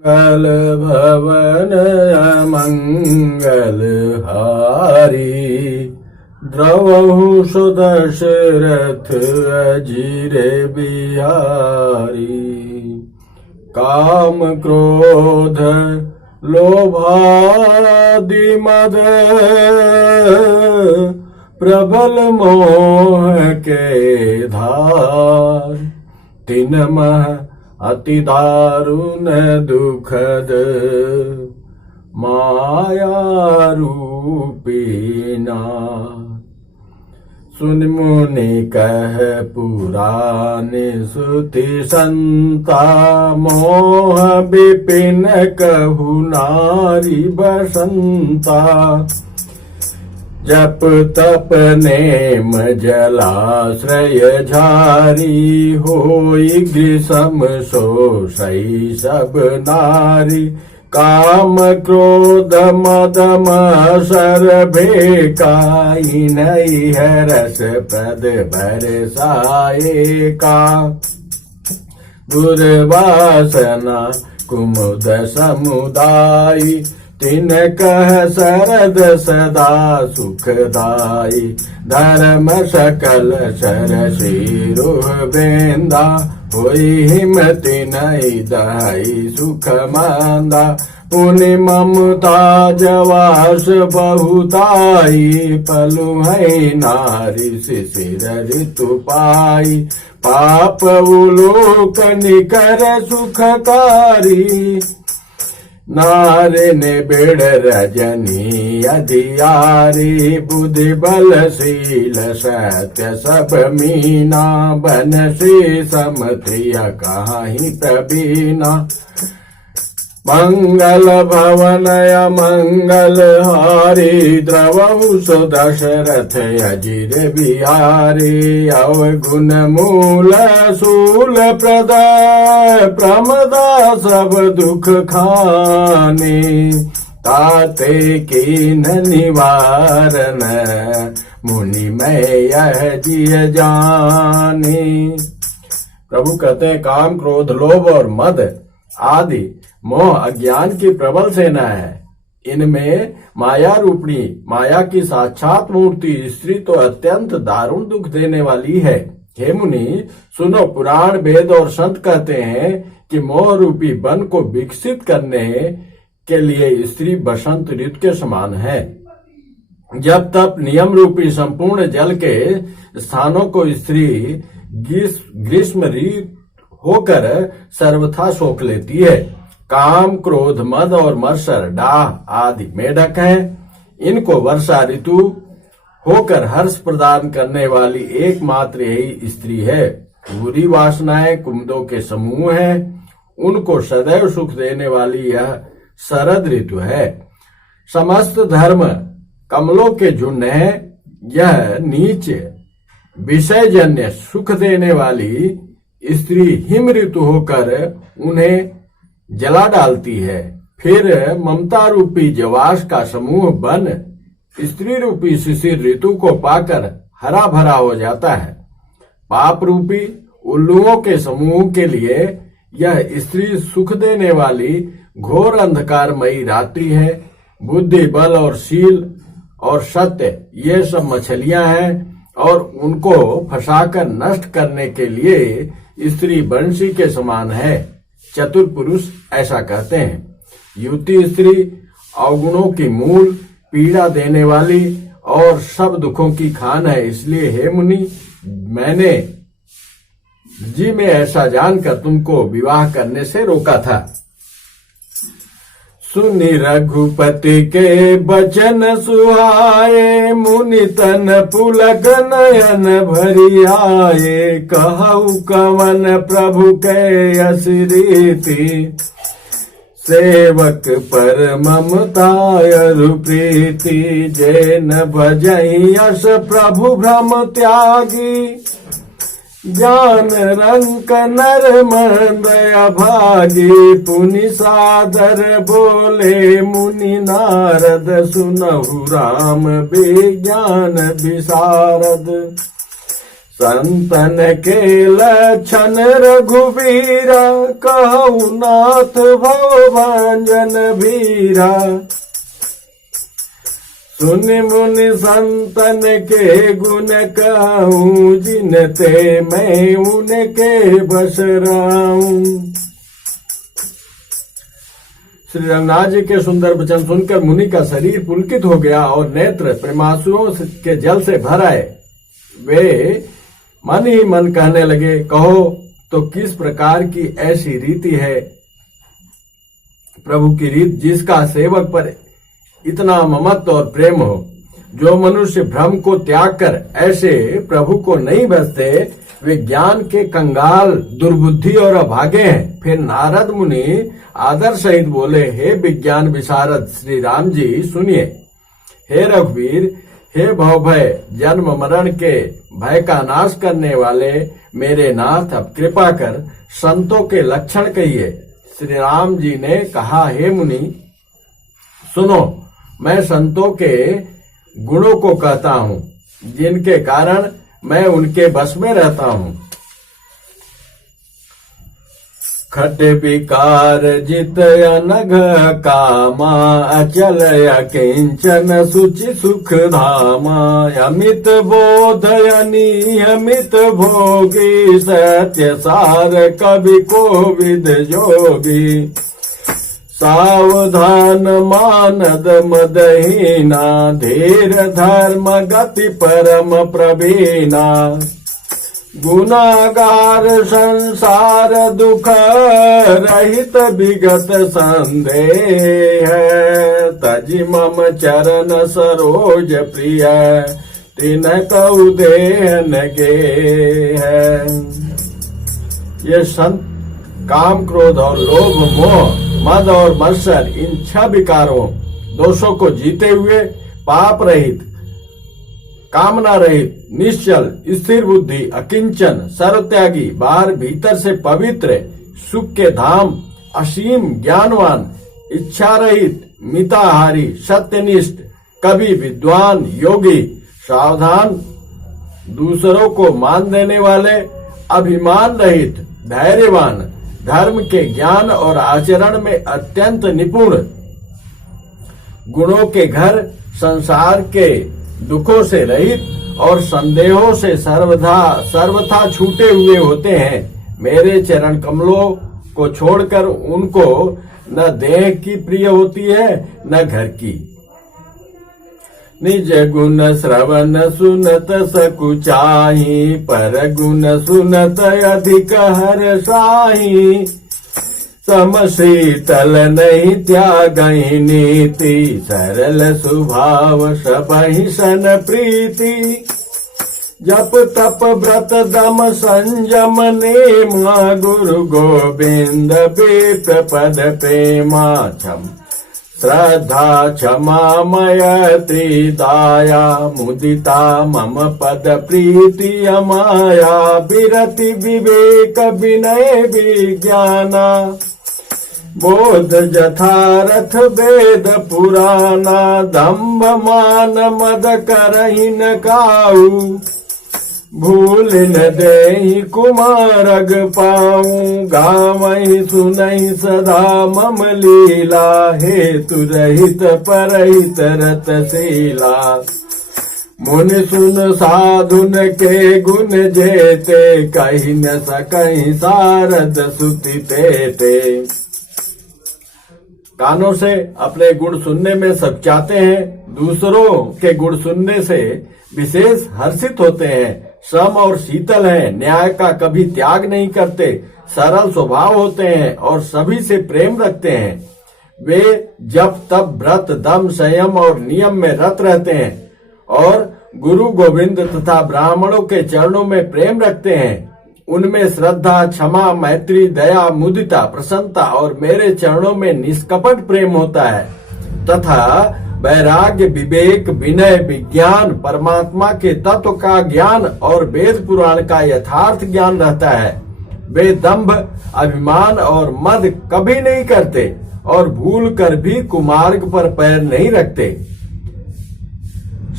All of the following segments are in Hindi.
मंगल भवन मंगल हारी, द्रवहु सुदशरथ अजीर बिहारी। काम क्रोध लोभादि मद, प्रबल मोह के धार। तीन मह अति दारुण दुखद, माया रूपी नार। सुन मुनि कह पुराण सुति संता, मोह विपिन कहु नारी बसंता। जप तप नेम जलाश्रय झारी, होई ग्रीसम शोषई सब नारी। काम क्रोध मद मत्सर भेकाई, नहीं है रस पद बरसाए का। दुर्वासना कुमुद समुदायी, तिन कह शरद सदा सुखदाई। धर्म सकल सर शिरोह बेंदा, होई हिमति नहीं दहाई सुख मांदा। पुनि ममता जवास बहुताई, पलु है नारी शिशिर ऋतु पाई। पाप उलोक निकर सुखकारी, नारे ने बेड़ रजनी अधियारी। बुद्धि बलशील सत्य सब मीना, बन से समत्रिय कहीं प्रवीणा। मंगल भवन मंगल हारी, द्रवहु सुदशरथ अजीर बिहारी। अवगुण मूल शूल प्रदय, प्रमदा सब दुख खाने। ताते कीन निवारण, मुनि मैं यह जिय जाने। प्रभु कहते हैं, काम क्रोध लोभ और मद आदि मोह अज्ञान की प्रबल सेना है। इनमें माया रूपणी, माया की साक्षात मूर्ति स्त्री तो अत्यंत दारुण दुख देने वाली है। हे मुनि सुनो, पुराण वेद और संत कहते हैं कि मोह रूपी वन को विकसित करने के लिए स्त्री बसंत ऋतु के समान है। जब तप नियम रूपी संपूर्ण जल के स्थानों को स्त्री ग्रीष्म ऋतु होकर सर्वथा सोख लेती है। काम क्रोध मद और मत्सर डाह आदि मेढक हैं। इनको वर्षा ऋतु होकर हर्ष प्रदान करने वाली एकमात्र यही स्त्री है। बुरी वासनाएं कुमुदों के समूह हैं, उनको सदैव सुख देने वाली यह शरद ऋतु है। समस्त धर्म कमलों के झुंड हैं। यह नीच विषयजन्य सुख देने वाली स्त्री हिम ऋतु होकर उन्हें जला डालती है। फिर ममता रूपी जवास का समूह बन स्त्री रूपी शिशिर ऋतु को पाकर हरा भरा हो जाता है। पाप रूपी उल्लुओं के समूह के लिए यह स्त्री सुख देने वाली घोर अंधकारमयी रात्रि है। बुद्धि बल और शील और सत्य ये सब मछलियां हैं, और उनको फंसाकर नष्ट करने के लिए स्त्री बंशी के समान है। चतुर पुरुष ऐसा कहते हैं। युवती स्त्री अवगुणों की मूल, पीड़ा देने वाली और सब दुखों की खान है। इसलिए हे मुनि, मैंने जी में ऐसा जानकर तुमको विवाह करने से रोका था। सुनि रघुपति के बचन सुहाए, मुनि तन पुलक नयन भरी आए। कहु कवन प्रभु के यस रीति, सेवक पर ममता अरु प्रीति। जे न भजहि यस प्रभु भ्रम त्यागी, ज्ञान रंक नर मंद अभागी। पुनि सादर बोले मुनि नारद, सुनहु राम विज्ञान विशारद। संतन के लक्षण रघुवीरा, कहु नाथ भवभंजन भीरा। सुन मुनि संतन के गुण कहूँ, जिनते मैं उनके बस रहूं। श्री रंगनाथ जी के सुंदर वचन सुनकर मुनि का शरीर पुलकित हो गया और नेत्र प्रेमासुओं के जल से भर आए। वे मन ही मन कहने लगे, कहो तो किस प्रकार की ऐसी रीति है प्रभु की रीत, जिसका सेवक पर इतना ममत्व और प्रेम हो। जो मनुष्य भ्रम को त्याग कर ऐसे प्रभु को नहीं बसते, वे ज्ञान के कंगाल, दुर्बुद्धि और अभागे हैं। फिर नारद मुनि आदर सहित बोले, हे विज्ञान विशारद श्री राम जी, सुनिए। हे रघुवीर, हे भवभय जन्म मरण के भय का नाश करने वाले मेरे नाथ, अब कृपा कर संतों के लक्षण कहिए। श्री राम जी ने कहा, हे मुनि सुनो, मैं संतों के गुणों को कहता हूँ, जिनके कारण मैं उनके बस में रहता हूँ। खट विकार जित अनघ कामा, अचल किंचन सुचि सुख धामा। अमित बोध अनियमित भोगी, सत्य सार कवि कोविद जोगी। सावधान मानद मदहीना, धीर धर्म गति परम प्रवीणा। गुनागार संसार दुख रहित विगत संदेह, तजि मम चरण सरोज प्रिय, तिन्ह कऊ देहन गे है। ये संत काम, क्रोध और लोभ, मोह, मद और मत्सर, इन 6 विकारों दोषों को जीते हुए पाप रहित, कामना रहित, निश्चल, स्थिर बुद्धि, अकिंचन, सर्वत्यागी, बाहर भीतर से पवित्र, सुख के धाम, असीम ज्ञानवान, इच्छा रहित, मिताहारी, सत्यनिष्ठ, कवि, विद्वान, योगी, सावधान, दूसरों को मान देने वाले, अभिमान रहित, धैर्यवान, धर्म के ज्ञान और आचरण में अत्यंत निपुण, गुणों के घर, संसार के दुखों से रहित और संदेहों से सर्वथा छूटे हुए होते हैं। मेरे चरण कमलों को छोड़कर उनको न देह की प्रिय होती है, न घर की। निज गुण श्रवण सुनत सकुचाही, पर गुण सुनत अधिक हर्षाही। सम शीतल नहीं त्यागहि नीति, सरल स्वभाव सबहि सन प्रीति। जप तप व्रत दम संयम नेमा, गुरु गोविंद विप्र पद प्रेमा। छम श्रद्धा क्षमा मयत्री दाया, मुदिता मम पद प्रीति अमाया। विरति विवेक विनय विज्ञाना, बोध जथारथ वेद पुराना। दम्भ मान मद करहि न काऊ, भूल न देहि कुमारग पाऊं। गावहि सुनहि सदा मम लीला, हेतु रहित परहित रतशीला। मुनि सुन साधुन के गुण जेते, कहि न सकहि सारद सुति तेते। कानों से अपने गुण सुनने में सब चाहते हैं, दूसरों के गुण सुनने से विशेष हर्षित होते हैं। सम और शीतल हैं, न्याय का कभी त्याग नहीं करते, सरल स्वभाव होते हैं और सभी से प्रेम रखते हैं। वे जप तप व्रत दम संयम और नियम में रत रहते हैं और गुरु गोविंद तथा ब्राह्मणों के चरणों में प्रेम रखते हैं। उनमें श्रद्धा, क्षमा, मैत्री, दया, मुदिता, प्रसन्नता और मेरे चरणों में निष्कपट प्रेम होता है तथा वैराग्य, विवेक, विनय, विज्ञान, परमात्मा के तत्व का ज्ञान और वेद पुराण का यथार्थ ज्ञान रहता है। वे दंभ, अभिमान और मद कभी नहीं करते और भूल कर भी कुमार्ग पर पैर नहीं रखते।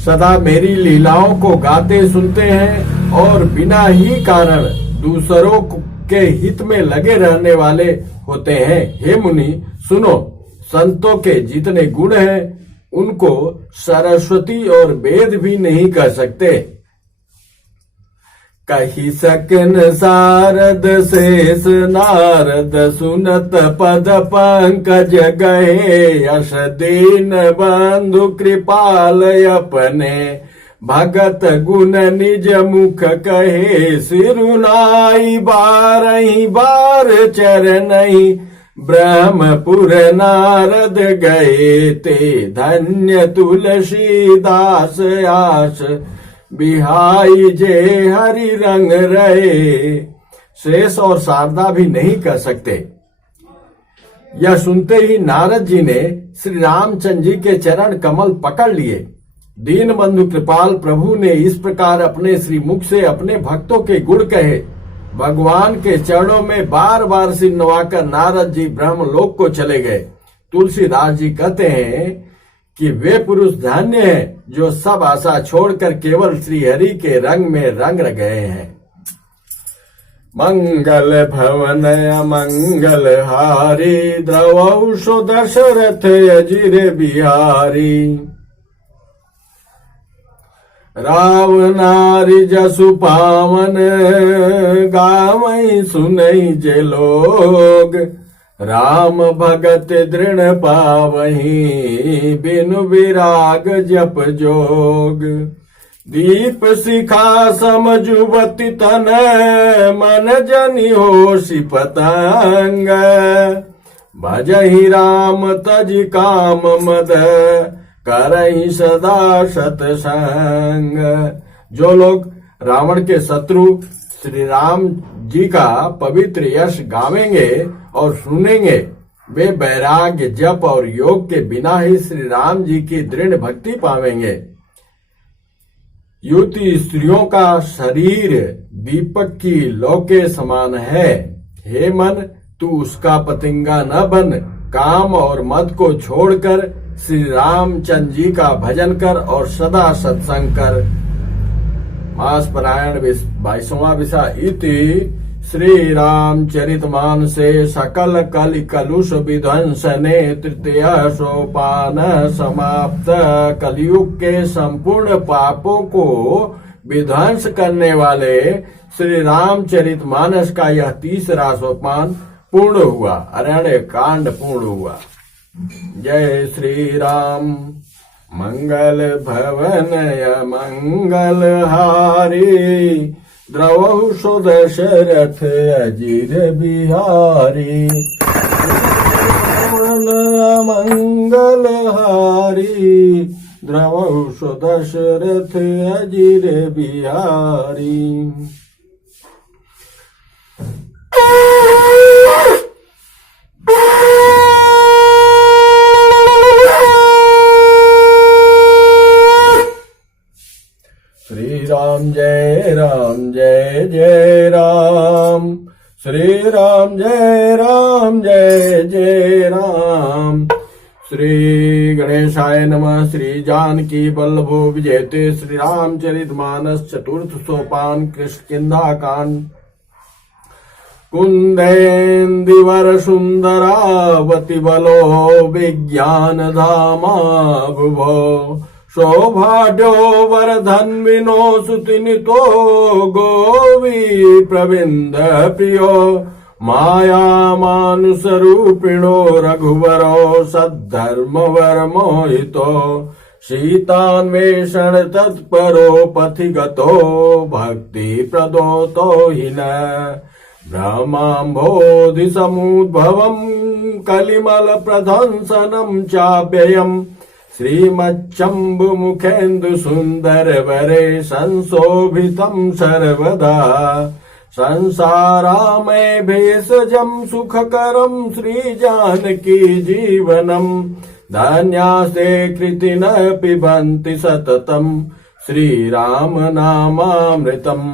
सदा मेरी लीलाओं को गाते सुनते हैं और बिना ही कारण दूसरों के हित में लगे रहने वाले होते हैं। हे मुनि सुनो, संतों के जितने गुण हैं उनको सरस्वती और वेद भी नहीं कह सकते। कही सकन सारद शेष नारद सुनत पद पंकज गहे यश दीन बंधु कृपाल अपने भगत गुण निज मुख कहे सिरुनाई बारही बार चरनहि ब्रह्मपुर नारद गए ते धन्य तुलसीदास आस बिहाई जे हरि रंग रहे। शेष और शारदा भी नहीं कर सकते। यह सुनते ही नारद जी ने श्री रामचंद्र जी के चरण कमल पकड़ लिए। दीन बंधु कृपाल प्रभु ने इस प्रकार अपने श्री मुख से अपने भक्तों के गुण कहे। भगवान के चरणों में बार बार सिर नवाकर नारद जी ब्रह्मलोक को चले गए। तुलसीदास जी कहते हैं कि वे पुरुष धन्य हैं जो सब आशा छोड़कर केवल श्री हरि के रंग में रंग गए हैं। मंगल भवन मंगल हारी द्रवौ दशरथ अजिर बिहारी रावनारी जसु पावन गावई सुनई जे लोग राम भगत दृढ़ पावही बिनु विराग जप जोग दीप शिखा समजुवति तन मन जनि होशी पतंग भजहि राम तज काम मद करहि सदा सतसंग। जो लोग रावण के शत्रु श्री राम जी का पवित्र यश गावेंगे और सुनेंगे वे वैराग्य जप और योग के बिना ही श्री राम जी की दृढ़ भक्ति पावेंगे। युवती स्त्रियों का शरीर दीपक की लौ के समान है। हे मन तू उसका पतंगा न बन, काम और मद को छोड़कर श्री रामचंद्र जी का भजन कर और सदा सत्संग कर। मास पारायण 22वां विषा इति श्री रामचरितमानसे सकल कलि कलुष विध्वंसने तृतीय सोपान समाप्त। कलयुग के संपूर्ण पापों को विध्वंस करने वाले श्री रामचरितमानस का यह तीसरा सोपान पूर्ण हुआ, अरण्य कांड पूर्ण हुआ। जय श्री राम। मंगल भवन मंगल हारी द्रवौ दशरथ अजिर बिहारी मंगल हारी द्रवौ दशरथ अजिर बिहारी। राम जय जय राम, श्री राम जय जय राम। श्री गणेशाय नमः। श्री जानकी वल्लभो विजयते। श्री रामचरितमानस चतुर्थ सोपान कृष्णकिंधा कांड। कुंदेन्दिवर सुंदरावति बलो विज्ञान धामा भुवो सौभाग्यो वर्धन्विनो सुतिनितो गोवी प्रविंद प्रियो माया मानुष रूपिणो रघुवरो सद्धर्मवर मोहितो सीतान्वेषण तत्परो पथिगतो भक्ति प्रदोतो हिन ब्रह्माम्भोधि समुद्भवम् कलिमल प्रध्वंसनम् चाप्ययम् श्रीमच्चम्बु मुखेन्दु सुंदर वरे संशोभितम् सर्वदा संसारामय भेषजम् सुखकरम् श्री जानकी जीवनम् धन्यास्ते कृतिन पिबन्ति सततम् श्री राम नामामृतम्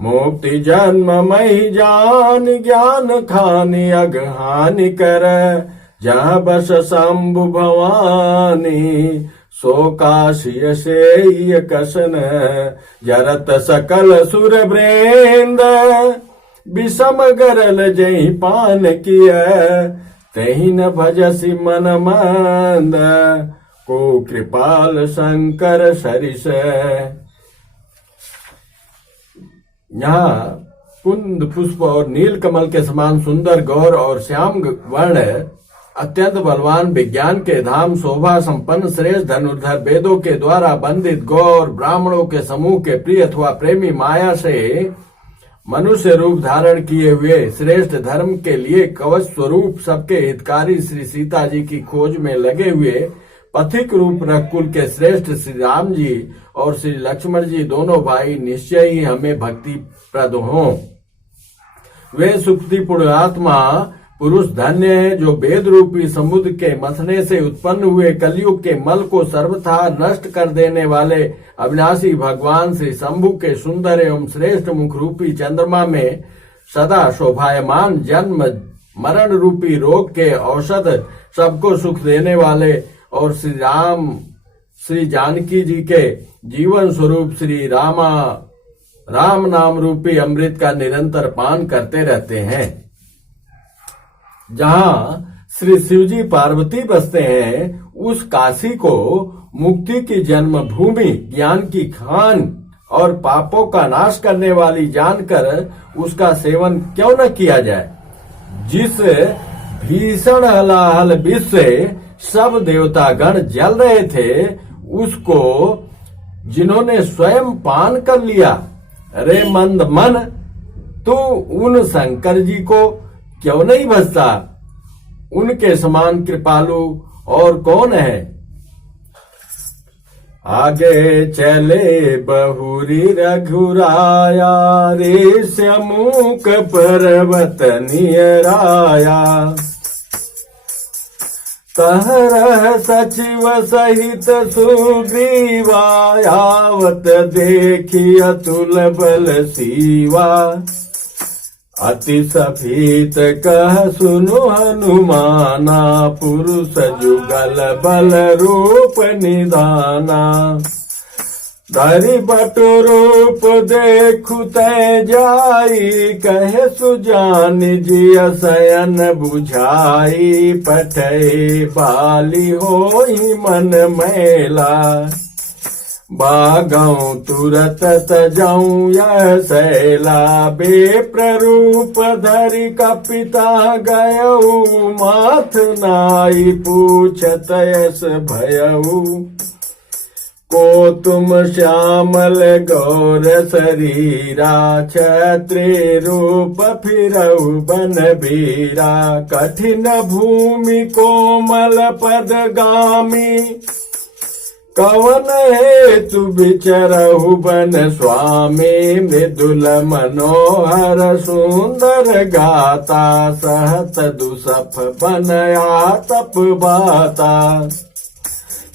मुक्ति जन्म महि जान ज्ञान खानि अगहानि कर जहाँ बस शंभु भवानी सो काशिय से कसन जरत सकल सुर ब्रेंद विषम गरल जही पान किय तही न भजसी मन मंद को कृपाल शंकर सरिस। यहाँ कुंद पुष्प और नील कमल के समान सुंदर गौर और श्याम वर्ण अत्यंत बलवान विज्ञान के धाम शोभा संपन्न श्रेष्ठ धनुर्धर वेदों के द्वारा बंदित गौर ब्राह्मणों के समूह के प्रिय अथवा प्रेमी माया से मनुष्य रूप धारण किए हुए श्रेष्ठ धर्म के लिए कवच स्वरूप सबके हितकारी श्री सीता जी की खोज में लगे हुए पथिक रूप रघुकुल के श्रेष्ठ श्री राम जी और श्री लक्ष्मण जी दोनों भाई निश्चय ही हमें भक्ति प्रद हों। वे सुखती पुण्यात्मा पुरुष धन्य है जो वेद रूपी समुद्र के मथने से उत्पन्न हुए कलयुग के मल को सर्वथा नष्ट कर देने वाले अविनाशी भगवान श्री शंभु के सुंदर एवं श्रेष्ठ मुख रूपी चंद्रमा में सदा शोभायमान जन्म मरण रूपी रोग के औषध सबको सुख देने वाले और श्री जानकी जी के जीवन स्वरूप श्री राम नाम रूपी अमृत का निरंतर पान करते रहते हैं। जहां श्री शिवजी पार्वती बसते हैं उस काशी को मुक्ति की जन्म भूमि ज्ञान की खान और पापों का नाश करने वाली जानकर उसका सेवन क्यों न किया जाए। जिस भीषण हलाहल विष से सब देवतागण जल रहे थे उसको जिन्होंने स्वयं पान कर लिया, रे मंद मन तू उन शंकर जी को क्यों नहीं भजता। उनके समान कृपालु और कौन है। आगे चले बहुरी रघुराया रेशमुख पर्वत नियराया तहरह सचिव सहित सुग्रीवा आवत देखी अतुल बल सीवा अति सफीत कह सुनु हनुमाना पुरुष जुगल बल रूप निदाना धरि बटु रूप देखु तै जाई कहे सुजान जिय शयन बुझाई पठै बाली होई मन मैला बागऊ तुरत तजाऊं यह सैला बेप्ररूप धरि कपिता गयऊ माथ नाई पूछत यस भयऊ को तुम श्यामल गौर शरीरा क्षत्रिय रूप फिरऊ बन बीरा कठिन भूमि कोमल पद गामी कवन हेतु विचरहु बन स्वामी मृदुल मनोहर सुंदर गाता सहत दुसफ बनया तप बाता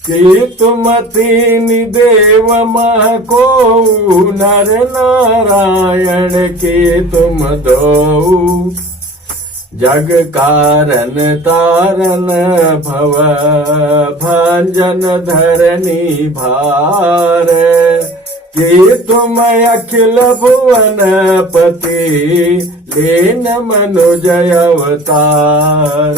कि तुम तीन देव मह को नर नारायण के तुम दो जग कारण तारन भव भंजन धरनी भार कि तुम अखिल भुवन पति लेन मनुज अवतार।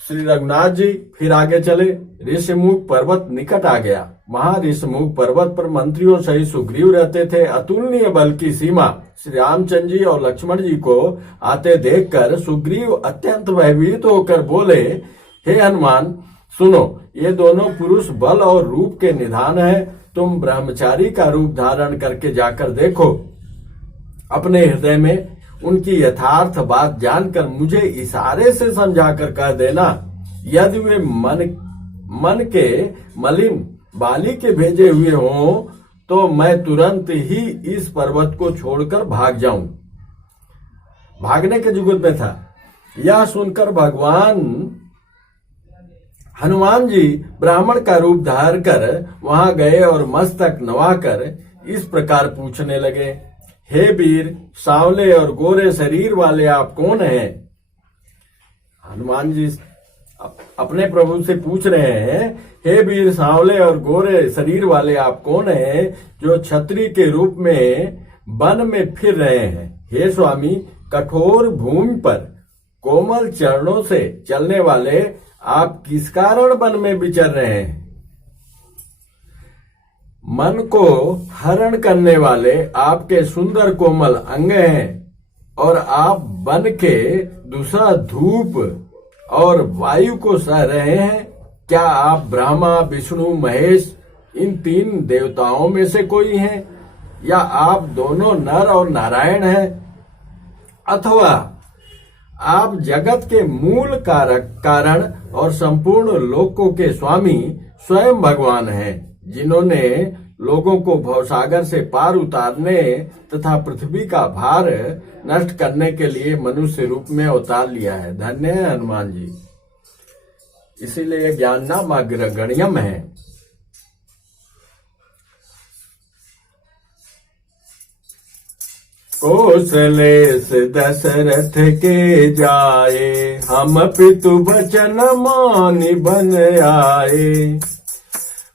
श्री रघुनाथ जी फिर आगे चले। ऋषिमुख पर्वत निकट आ गया। वहां ऋषिमुख पर्वत पर मंत्रियों सहित सुग्रीव रहते थे। अतुलनीय बल की सीमा श्री रामचंद्र जी और लक्ष्मण जी को आते देखकर सुग्रीव अत्यंत भयभीत होकर बोले, हे हनुमान सुनो, ये दोनों पुरुष बल और रूप के निधान है। तुम ब्रह्मचारी का रूप धारण करके जाकर देखो। अपने हृदय में उनकी यथार्थ बात जानकर मुझे इशारे से समझाकर कह देना। यदि वे मन के मलिन बाली के भेजे हुए हों तो मैं तुरंत ही इस पर्वत को छोड़कर भाग जाऊं। भागने के जुगुत में था। यह सुनकर भगवान हनुमान जी ब्राह्मण का रूप धार कर वहां गए और मस्तक नवाकर इस प्रकार पूछने लगे, हे वीर, सांवले और गोरे शरीर वाले आप कौन हैं? हनुमान जी अपने प्रभु से पूछ रहे हैं, हे वीर सांवले और गोरे शरीर वाले आप कौन हैं जो छत्री के रूप में वन में फिर रहे हैं? हे स्वामी, कठोर भूमि पर कोमल चरणों से चलने वाले आप किस कारण वन में विचर रहे हैं? मन को हरण करने वाले आपके सुंदर कोमल अंग हैं और आप वन के दूसरा धूप और वायु को सह रहे हैं। क्या आप ब्रह्मा, विष्णु, महेश इन तीन देवताओं में से कोई हैं, या आप दोनों नर और नारायण हैं, अथवा आप जगत के मूल कारण और संपूर्ण लोकों के स्वामी स्वयं भगवान हैं, जिन्होंने लोगों को भवसागर से पार उतारने तथा पृथ्वी का भार नष्ट करने के लिए मनुष्य रूप में अवतार लिया है। धन्य है हनुमान जी। इसीलिए ज्ञाननाम अग्रगण्यम है। कौशलेश दशरथ के जाए, हम पितु बचन मानि बन आए।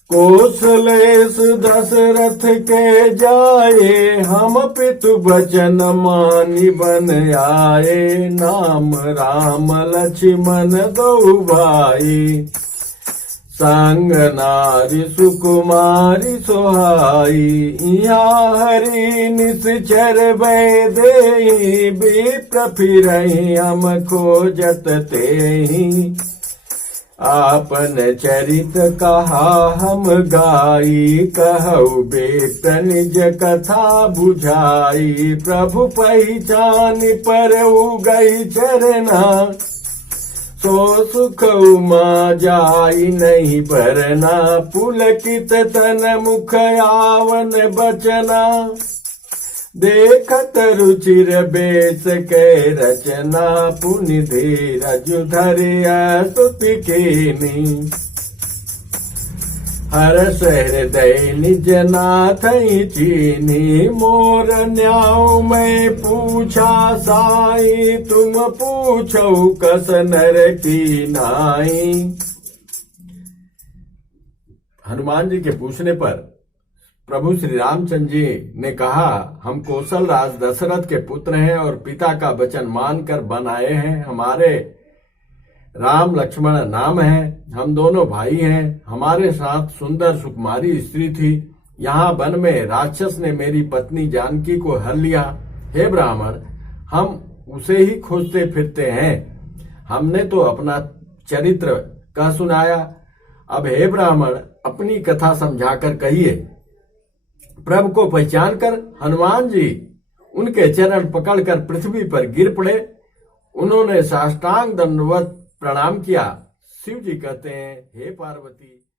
कौशलेश दशरथ के जाए, हम पितु बचन मानि बन आए। नाम राम लक्ष्मण दो भाई, संग नारी सुकुमारी सोहाई। यहाँ हरि निश्चर वैदेही, विप्र फिरहि हम खोजत तेहि। आपन चरित कहा हम गाई, कहु बेट निज कथा बुझाई। प्रभु पहिचान पर गई चरना, सो सुख उमा जाई नहीं भरना। पुलकित तन मुख आवन बचना, देखत रुचिर बेस के रचना। पुनि धीरज धरिया स्तुति कीनी, हर्ष हृदय निज नाथ चीनी। मोर न्याऊ मैं पूछा साई, तुम पूछो कस नर की नाई। हनुमान जी के पूछने पर प्रभु श्री रामचंद्र जी ने कहा, हम कौशल राज दशरथ के पुत्र हैं और पिता का वचन मानकर वन आए हैं। हमारे राम लक्ष्मण नाम है, हम दोनों भाई हैं। हमारे साथ सुंदर सुकुमारी स्त्री थी। यहाँ वन में राक्षस ने मेरी पत्नी जानकी को हर लिया। हे ब्राह्मण, हम उसे ही खोजते फिरते हैं। हमने तो अपना चरित्र कह सुनाया, अब हे ब्राह्मण अपनी कथा समझाकर कहिए। प्रभु को पहचान कर हनुमान जी उनके चरण पकड़कर पृथ्वी पर गिर पड़े। उन्होंने साष्टांग दंडवत प्रणाम किया। शिव जी कहते हैं, हे पार्वती,